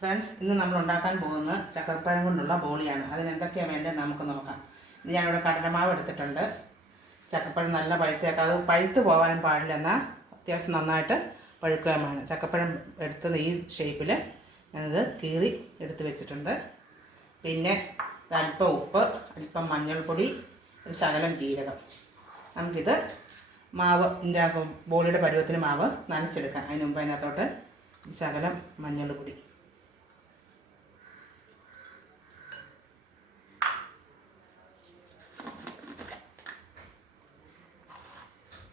Friends, ഇന്ന് നമ്മൾ ഉണ്ടാക്കാൻ പോകുന്ന ചക്കപ്പഴം കൊണ്ടുള്ള ബോളിയാണ്. അതിനെന്തൊക്കെയാണ് വേണ്ടത് നമുക്ക് നോക്കാം. ഇത് ഞാനിവിടെ കടലമാവ് എടുത്തിട്ടുണ്ട്. ചക്കപ്പഴം നല്ല പഴുത്തേക്കാം, അത് പഴുത്ത് പോകാനും പാടില്ല, എന്നാൽ അത്യാവശ്യം നന്നായിട്ട് പഴുക്കുകയും വേണം. ചക്കപ്പഴം എടുത്തത് ഈ ഷേപ്പിൽ ഞാനിത് കീറി എടുത്ത് വെച്ചിട്ടുണ്ട്. പിന്നെ അല്പം ഉപ്പ്, അല്പം മഞ്ഞൾപ്പൊടി, ഒരു ശകലം ജീരകം. നമുക്കിത് മാവ് ബോളിയുടെ പരുവത്തിന് മാവ് നനച്ചെടുക്കാം. അതിന് മുമ്പ് അതിനകത്തോട്ട് ശകലം മഞ്ഞൾപ്പൊടി,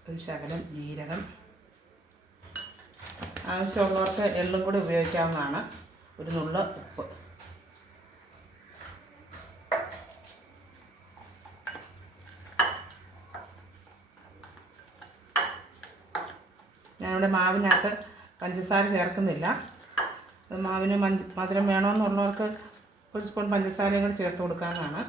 ഒരു ശകലം ജീരകം, ആവശ്യമുള്ളവർക്ക് എള്ളും കൂടി ഉപയോഗിക്കാവുന്നതാണ്. ഒരു നുള്ള ഉപ്പ്. ഞാനിവിടെ മാവിനകത്ത് പഞ്ചസാര ചേർക്കുന്നില്ല. മാവിന് മധുരം വേണമെന്നുള്ളവർക്ക് ഒരു സ്പൂൺ പഞ്ചസാരയും കൂടി ചേർത്ത് കൊടുക്കാവുന്നതാണ്.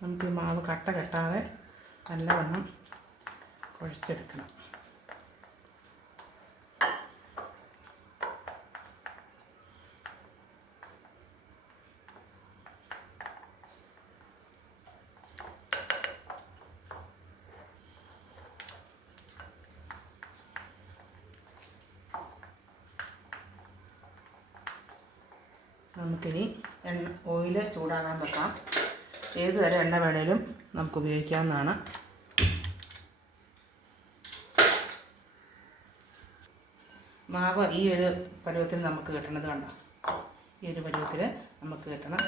നമുക്ക് ഈ മാവ് കട്ട കെട്ടാതെ നല്ലവണ്ണം കുഴച്ചെടുക്കണം. നമുക്കിനി ഓയിൽ ചൂടാകാൻ വെക്കാം. ഏത് തരം എണ്ണ വേണേലും നമുക്ക് ഉപയോഗിക്കാവുന്നതാണ്. മാവ് ഈ ഒരു പരുവത്തിൽ നമുക്ക് കിട്ടണത് കണ്ടോ, ഈ ഒരു പരുവത്തിൽ നമുക്ക് കിട്ടണം.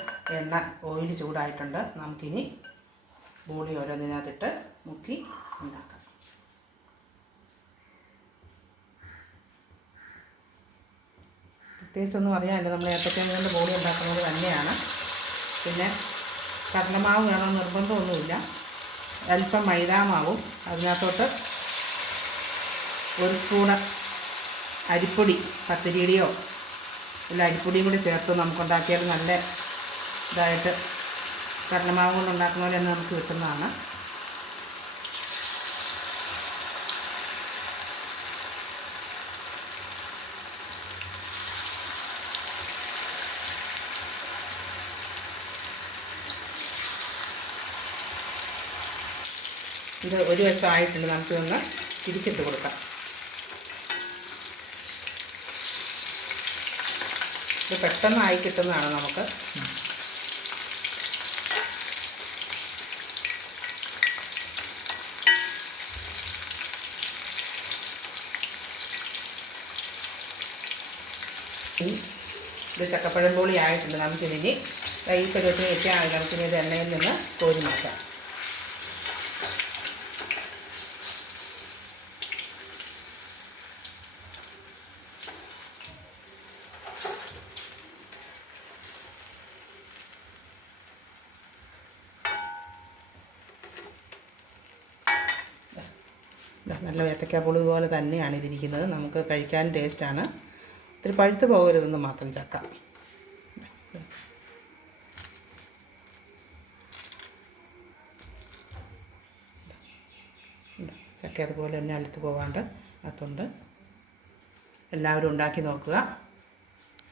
ഓയിൽ ചൂടായിട്ടുണ്ട്. നമുക്കിനി ബോളി ഓരോന്നിനകത്തിട്ട് മുക്കി ഉണ്ടാക്കാം. പ്രത്യേകിച്ചൊന്നും അറിയാനില്ല, നമ്മൾ ഏത്തക്കായ കൊണ്ട് ബോളി ഉണ്ടാക്കുന്നത് തന്നെയാണ്. പിന്നെ കടലമാവ് വേണമെന്ന് നിർബന്ധമൊന്നുമില്ല. അല്പം മൈദാമാവും, അതിനകത്തോട്ട് ഒരു സ്പൂണ് അരിപ്പൊടി, പത്തിരിയുടെയോ അല്ല അരിപ്പൊടിയും കൂടി ചേർത്ത് നമുക്കുണ്ടാക്കിയാൽ നല്ല ഇതായിട്ട് കടലമാവ് കൊണ്ട് ഉണ്ടാക്കുന്ന പോലെ തന്നെ നമുക്ക് കിട്ടുന്നതാണ്. ഇത് ഒരു വശമായിട്ടുണ്ട്. നമുക്കിതൊന്ന് തിരിച്ചിട്ട് കൊടുക്കാം. ഇത് പെട്ടെന്നായി കിട്ടുന്നതാണ് നമുക്ക്. ഇത് ചക്കപ്പഴം ബോളി ആയിട്ടുണ്ട്. നമുക്കിതിന് ഈ പരുവത്തിന് വെച്ചാൽ നമുക്കിനി ഇത് എണ്ണയിൽ നിന്ന് കോരി മാറ്റാം. നല്ല ഏത്തക്കാപ്പുളി പോലെ തന്നെയാണ് ഇതിരിക്കുന്നത്. നമുക്ക് കഴിക്കാൻ ടേസ്റ്റാണ്. ഇത്തിരി പഴുത്ത് പോകരുതെന്ന് മാത്രം ചക്ക. ചക്ക അതുപോലെ തന്നെ അലുത്ത് പോകാണ്ട് അതുകൊണ്ട് എല്ലാവരും ഉണ്ടാക്കി നോക്കുക.